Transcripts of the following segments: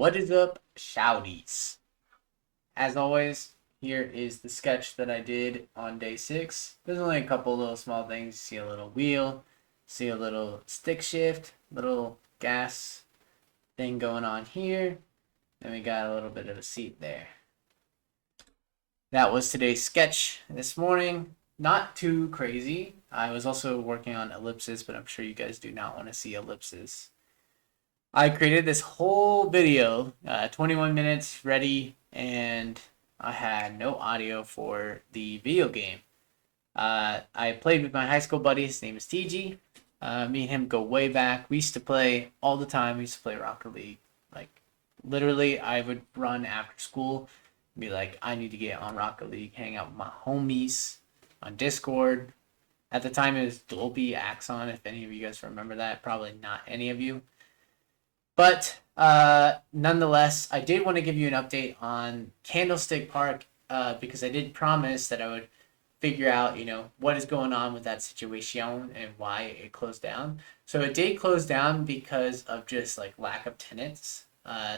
What is up, shouties? As always, here is the sketch that I did on day 6. There's only a couple little small things. See a little wheel, see a little stick shift, little gas thing going on here. Then we got a little bit of a seat there. That was today's sketch this morning. Not too crazy. I was also working on ellipses, but I'm sure you guys do not want to see ellipses. I created this whole video, 21 minutes ready, and I had no audio for the video game. I played with my high school buddy. His name is TG. Me and him go way back. We used to play all the time. We used to play Rocket League. Like, literally, I would run after school and be like, I need to get on Rocket League, hang out with my homies on Discord. At the time, it was Dolby Axon, if any of you guys remember that. Probably not any of you. But nonetheless, I did want to give you an update on Candlestick Park because I did promise that I would figure out, what is going on with that situation and why it closed down. So it did close down because of just like lack of tenants.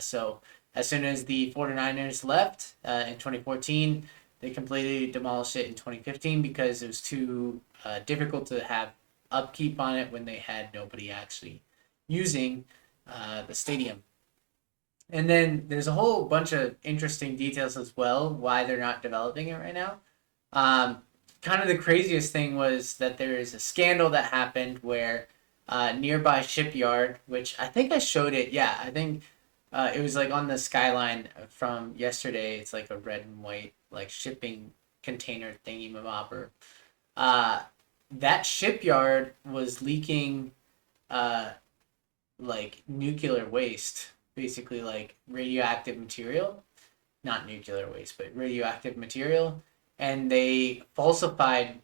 So as soon as the 49ers left in 2014, they completely demolished it in 2015 because it was too difficult to have upkeep on it when they had nobody actually using the stadium. And then there's a whole bunch of interesting details as well why they're not developing it right now. Kind of the craziest thing was that there is a scandal that happened where nearby shipyard, which I think I showed it. Yeah, I think it was like on the skyline from yesterday. It's like a red and white like shipping container thingy mabobber. Uh, that shipyard was leaking like nuclear waste, basically like radioactive material, not nuclear waste, but radioactive material, and they falsified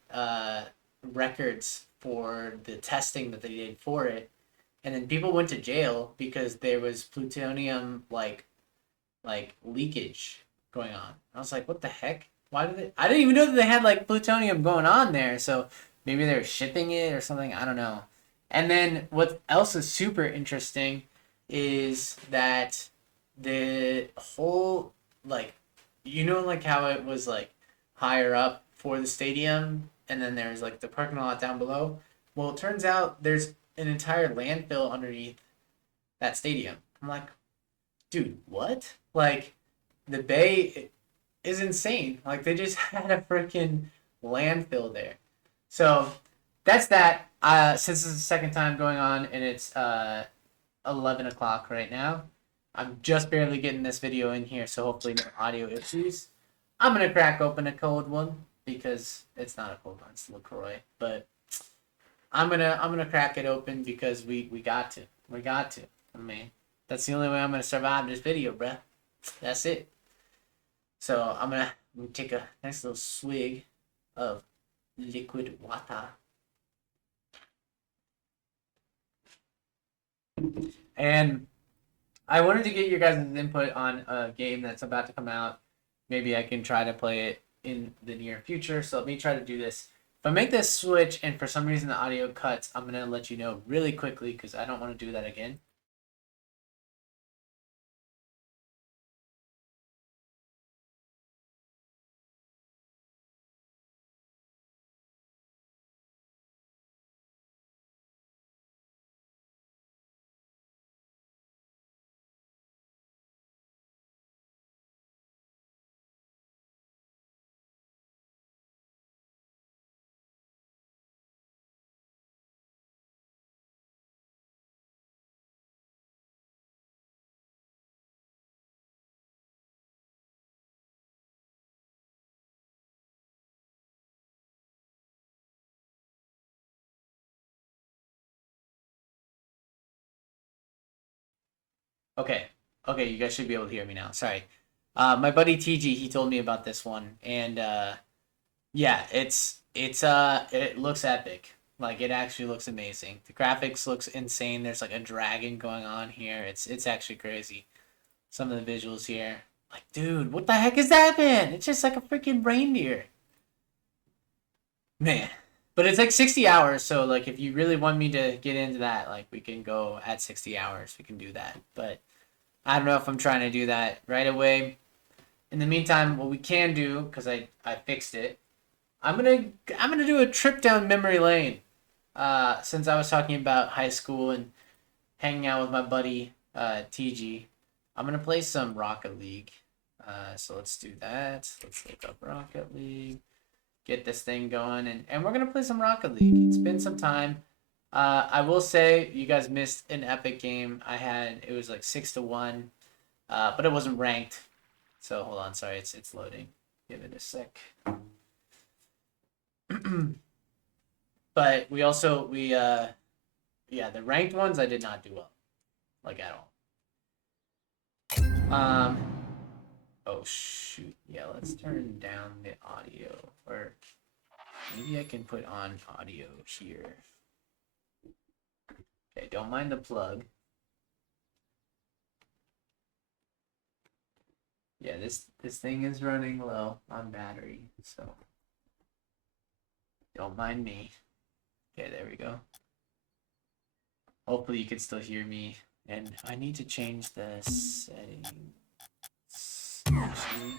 records for the testing that they did for it, and then people went to jail because there was plutonium like leakage going on. I was like, what the heck? Why did they? I didn't even know that they had like plutonium going on there. So maybe they're shipping it or something. I don't know. And then what else is super interesting is that the whole like like how it was like higher up for the stadium and then there's like the parking lot down below. Well, it turns out there's an entire landfill underneath that stadium. I'm like, dude, what? Like the bay is insane. Like they just had a freaking landfill there. So that's that. Since it's the second time going on and it's 11 o'clock right now, I'm just barely getting this video in here, so hopefully no audio issues. I'm gonna crack open a cold one because it's not a cold one, it's LaCroix. But I'm gonna crack it open because we got to. We got to. I mean, that's the only way I'm gonna survive this video, bruh. That's it. So I'm gonna take a nice little swig of liquid water. And I wanted to get your guys' input on a game that's about to come out. Maybe I can try to play it in the near future. So let me try to do this. If I make this switch and for some reason the audio cuts, I'm going to let you know really quickly because I don't want to do that again. Okay. Okay, you guys should be able to hear me now. Sorry. My buddy TG, he told me about this one and yeah, it looks epic. Like it actually looks amazing. The graphics looks insane. There's like a dragon going on here. It's actually crazy. Some of the visuals here. Like, dude, what the heck is that, man? It's just like a freaking reindeer. Man. But it's like 60 hours, so like if you really want me to get into that, like we can go at 60 hours. We can do that. But I don't know if I'm trying to do that right away. In the meantime, what we can do, because I fixed it, I'm gonna do a trip down memory lane. Since I was talking about high school and hanging out with my buddy TG, I'm gonna play some Rocket League. So let's do that. Let's look up Rocket League, get this thing going, and we're gonna play some Rocket League. It's been some time. I will say you guys missed an epic game I had. It was like 6-1, but it wasn't ranked. So hold on, sorry, it's loading. Give it a sec. But yeah, the ranked ones I did not do well, like at all. Oh shoot, yeah, let's turn down the audio, or maybe I can put on audio here. Okay, don't mind the plug. Yeah, this thing is running low on battery, so don't mind me. Okay, there we go. Hopefully you can still hear me, and I need to change the settings. Actually,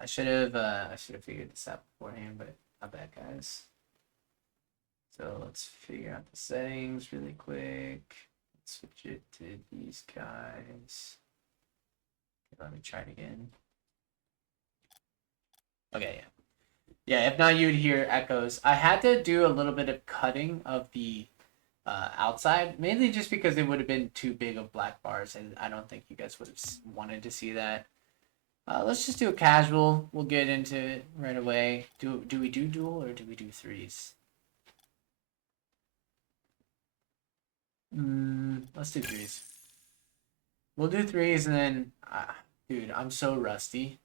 I should have figured this out beforehand, but my bad, guys. So let's figure out the settings really quick. Let's switch it to these guys. Let me try it again. Okay, yeah. Yeah, if not, you would hear echoes. I had to do a little bit of cutting of the outside, mainly just because it would have been too big of black bars, and I don't think you guys would have wanted to see that. Let's just do a casual. We'll get into it right away. Do we do duel or do we do threes? Let's do threes. We'll do threes, and then, dude, I'm so rusty.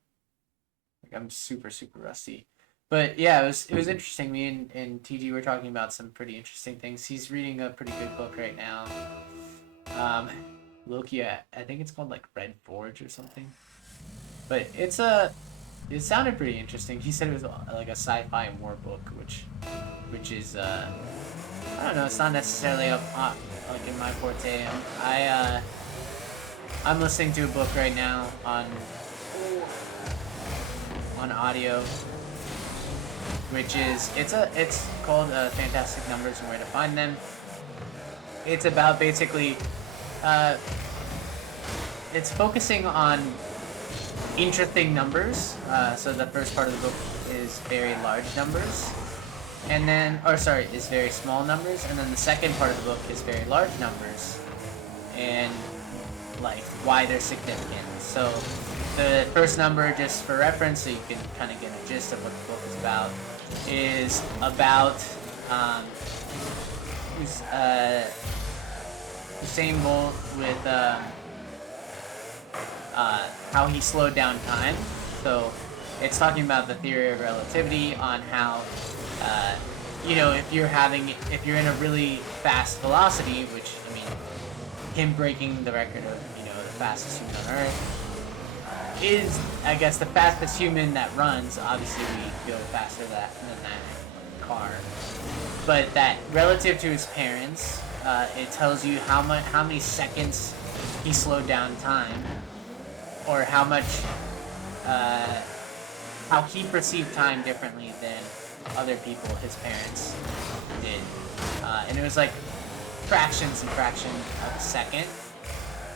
Like, I'm super rusty. But yeah, it was interesting. Me and TG were talking about some pretty interesting things. He's reading a pretty good book right now. Loki, I think it's called like Red Forge or something. But it sounded pretty interesting. He said it was like a sci-fi war book, which is I don't know. It's not necessarily like in my forte. I'm listening to a book right now on audio, which is it's called Fantastic Numbers and Where to Find Them. It's about basically it's focusing on interesting numbers. So the first part of the book is very large numbers, and then is very small numbers, and then the second part of the book is very large numbers and like why they're significant. So the first number, just for reference, so you can kind of get a gist of what the book is about Usain Bolt with how he slowed down time. So it's talking about the theory of relativity on how if you're in a really fast velocity, which I mean, him breaking the record of the fastest human on Earth is, I guess, the fastest human that runs. Obviously, we go faster than that car, but that relative to his parents, it tells you how many seconds he slowed down time, or how much how he perceived time differently than other people, his parents, did, and it was like fractions and fractions of a second.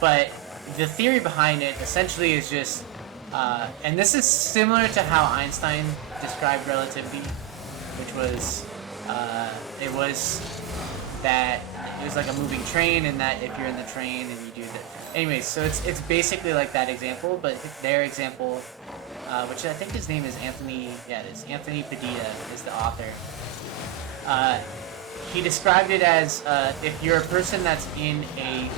But the theory behind it essentially is just, and this is similar to how Einstein described relativity, which was, it was like a moving train, and that if you're in the train and you do that. Anyways, so it's basically like that example, but their example, which I think his name is Anthony, it is Anthony Padilla is the author. He described it as if you're a person that's in a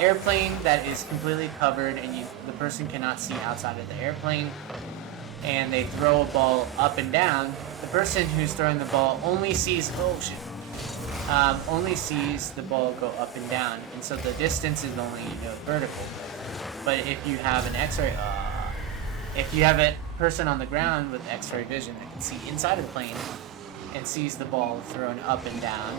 airplane that is completely covered and the person cannot see outside of the airplane, and they throw a ball up and down, the person who's throwing the ball only sees the ball go up and down, and so the distance is only vertical. But if you have an X-ray, if you have a person on the ground with X-ray vision that can see inside of the plane, and sees the ball thrown up and down.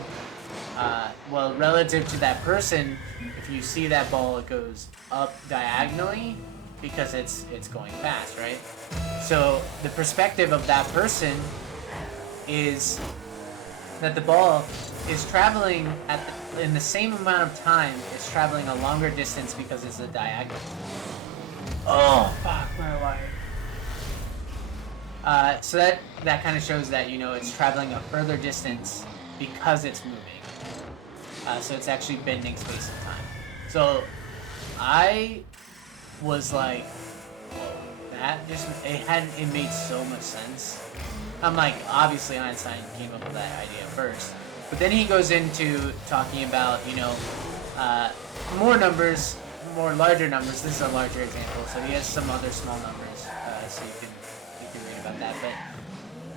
Well, relative to that person, if you see that ball, it goes up diagonally because it's going fast, right? So the perspective of that person is that the ball is traveling in the same amount of time. It's traveling a longer distance because it's a diagonal. Oh, fuck my life. So that kind of shows that, you know, it's traveling a further distance because it's moving. So it's actually bending space and time. So I was like, whoa, that just, it made so much sense. I'm like, obviously Einstein came up with that idea first. But then he goes into talking about, you know, more numbers, more larger numbers. This is a larger example. So he has some other small numbers, so you can read about that. But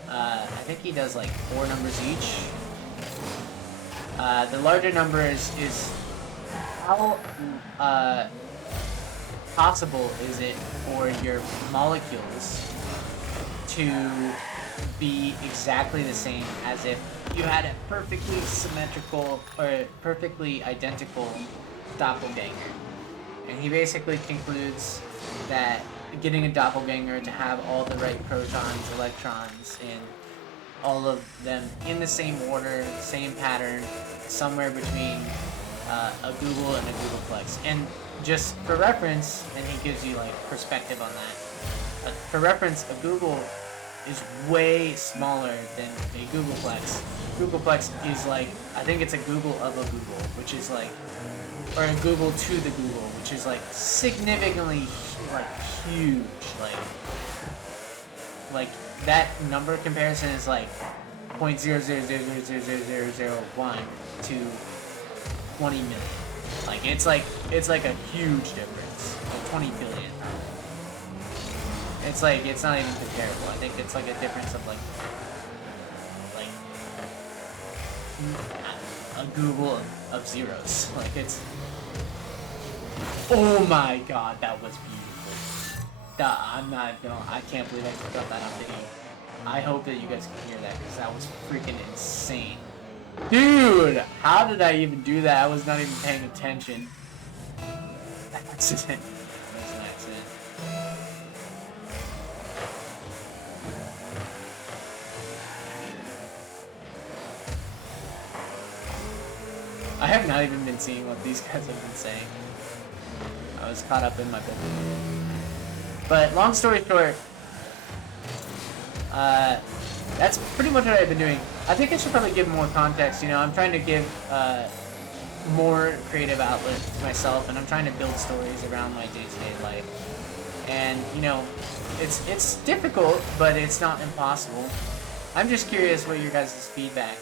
I think he does like 4 numbers each. The larger number is how possible is it for your molecules to be exactly the same as if you had a perfectly symmetrical or perfectly identical doppelganger. And he basically concludes that getting a doppelganger to have all the right protons, electrons, and all of them in the same order, same pattern, somewhere between a Google and a Googleplex. And just for reference, and he gives you like perspective on that. For reference, a Google is way smaller than a Googleplex. Googleplex is like, I think it's a Google of a Google, which is like, or a Google to the Google, which is like significantly like huge, like that number comparison is like 0.000000001 to 20 million. Like it's like a huge difference, like 20 billion. It's like, it's not even comparable. I think it's like a difference of like a Google of zeros. Like it's, oh my god, that was beautiful. I can't believe I got that on video. I hope that you guys can hear that, because that was freaking insane. Dude, how did I even do that? I was not even paying attention. Accident. That's an accident. I have not even been seeing what these guys have been saying. I was caught up in my book. But long story short, that's pretty much what I've been doing. I think I should probably give more context. You know, I'm trying to give more creative outlet to myself, and I'm trying to build stories around my day-to-day life. And you know, it's difficult, but it's not impossible. I'm just curious what your guys' feedback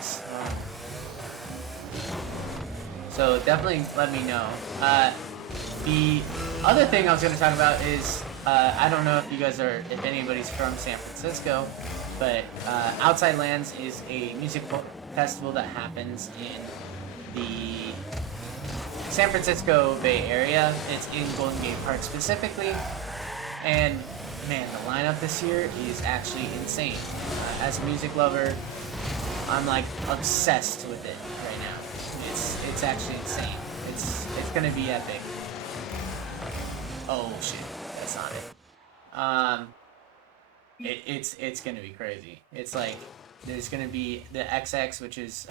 is. So definitely let me know. The other thing I was going to talk about is, I don't know if you guys are, if anybody's from San Francisco, but Outside Lands is a music festival that happens in the San Francisco Bay Area. It's in Golden Gate Park specifically, and man, the lineup this year is actually insane. As a music lover, I'm like obsessed with it right now. It's actually insane. It's gonna be epic. Oh shit, that's not it. It's gonna be crazy. It's like there's gonna be the XX, which is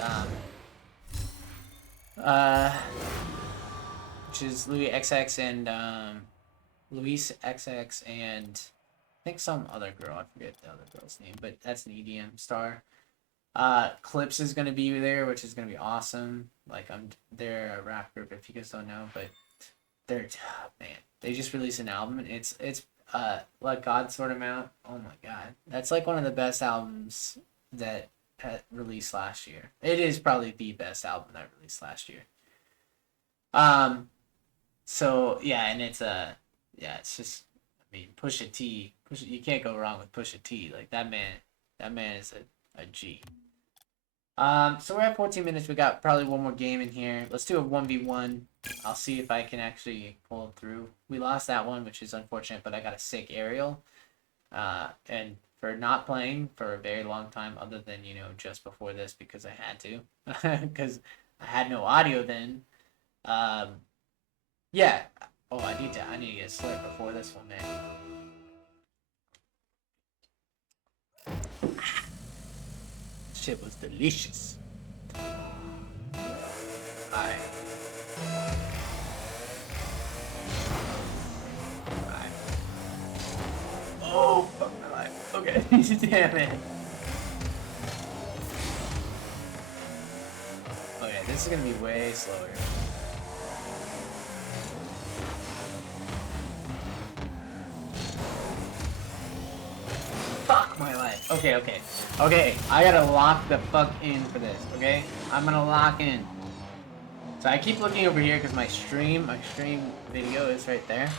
Louis XX and Luis XX and I think some other girl. I forget the other girl's name, but that's an EDM star. Clips is gonna be there, which is gonna be awesome. Like they're a rap group if you guys don't know, but they're man. They just released an album. And it's like God Sort of Out. Oh my god, that's like one of the best albums that released last year. It is probably the best album that released last year. So yeah, and it's it's just, I mean, Pusha T. You can't go wrong with Pusha T. Like that man is a G. So we're at 14 minutes. We got probably one more game in here. Let's do a 1v1. I'll see if I can actually pull it through. We lost that one, which is unfortunate, but I got a sick aerial. And for not playing for a very long time, other than, you know, just before this because I had to, because I had no audio then. Um, yeah. Oh, I need to get a slurp before this one, man. Shit was delicious. Alright. Alright. Oh, fuck my life. Okay. Damn it. Okay, this is gonna be way slower. Fuck my life. Okay, okay. Okay, I gotta lock the fuck in for this, okay? I'm gonna lock in. So I keep looking over here because my stream video is right there.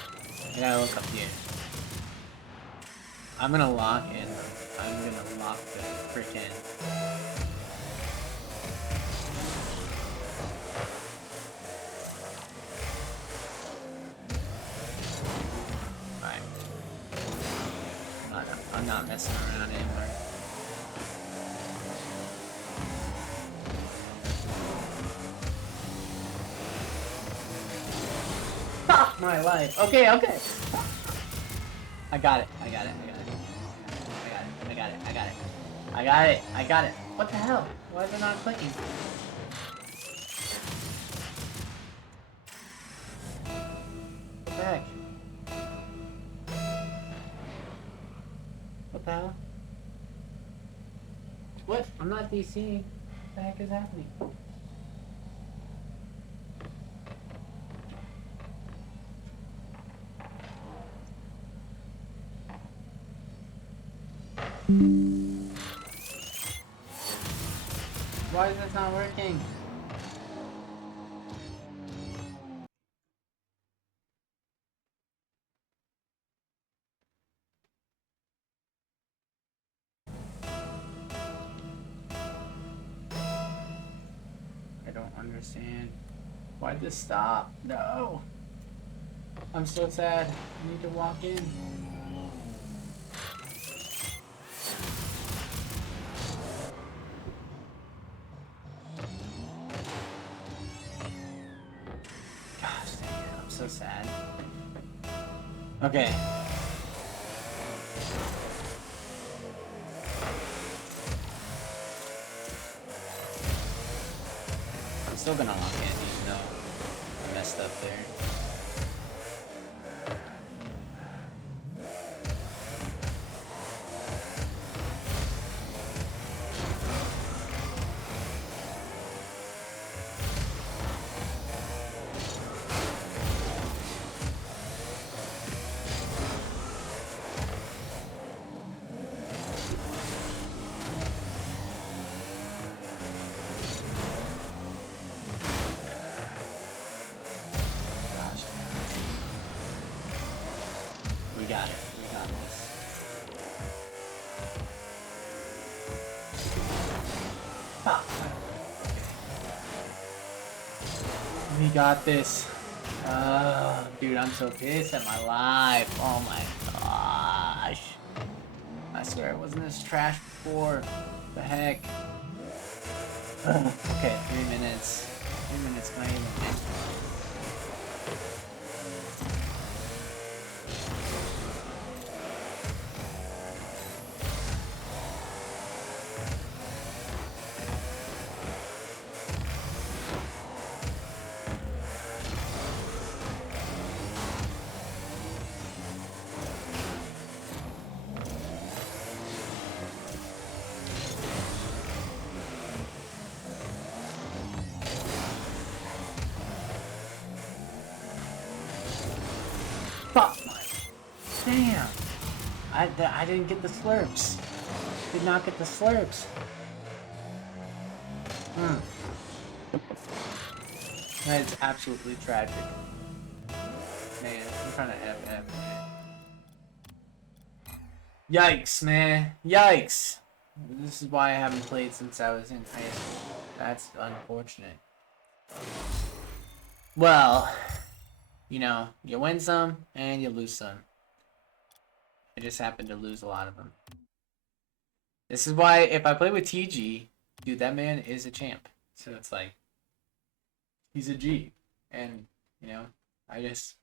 I gotta look up here. I'm gonna lock in. I'm gonna lock the frick in. Alright. I'm not messing around anymore. Fuck my life. Okay, okay. I got it. I got it. I got it. I got it. I got it. I got it. I got it. What the hell? Why is it not clicking? What the heck? What the hell? What? I'm not DCing. What the heck is happening? Why is this not working? I don't understand. Why'd this stop? No! I'm so sad. I need to walk in. Gosh dang it, I'm so sad. Okay. I'm still gonna lock in even though I messed up there. We got it. We got this. Ah. We got this. Dude, I'm so pissed at my life. Oh my gosh. I swear it wasn't this trash before. What the heck? Okay, 3 minutes. 3 minutes, can I even think? Fuck my... Damn! I didn't get the slurps. Did not get the slurps. That's absolutely tragic. Man, I'm trying to FF. Yikes, man. Yikes! This is why I haven't played since I was in high school. That's unfortunate. Well, you know, you win some and you lose some. I just happened to lose a lot of them. This is why if I play with TG, dude, that man is a champ. So it's like, he's a G. And, you know, I just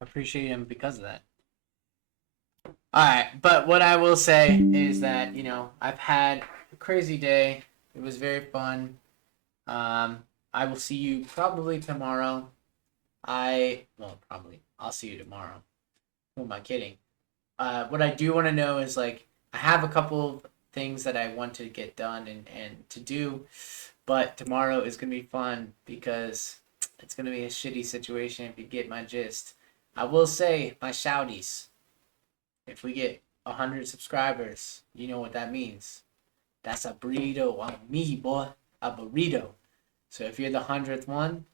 appreciate him because of that. Alright, but what I will say is that, you know, I've had a crazy day. It was very fun. I will see you probably tomorrow. Probably. I'll see you tomorrow. Who am I kidding? What I do want to know is like, I have a couple of things that I want to get done and to do, but tomorrow is going to be fun because it's going to be a shitty situation if you get my gist. I will say, my shouties, if we get 100 subscribers, you know what that means. That's a burrito on me, boy. A burrito. So if you're the 100th one,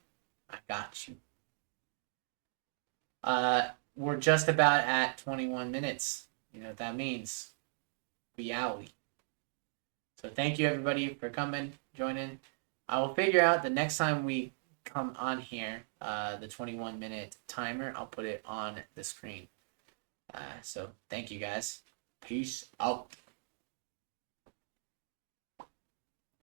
I got you. We're just about at 21 minutes. You know what that means. We owie. So thank you everybody for coming, joining. I will figure out the next time we come on here, the 21-minute timer, I'll put it on the screen. So thank you guys. Peace out.